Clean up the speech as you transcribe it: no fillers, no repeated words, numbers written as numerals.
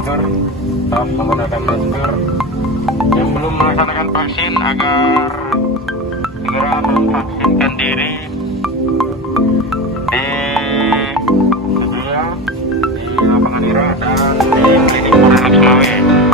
masker, tetap menggunakan masker. Yang belum melaksanakan vaksin agar segera memvaksinkan diri di Sedia, di lapangan Ira dan di klinik Purwodadi Sulawi.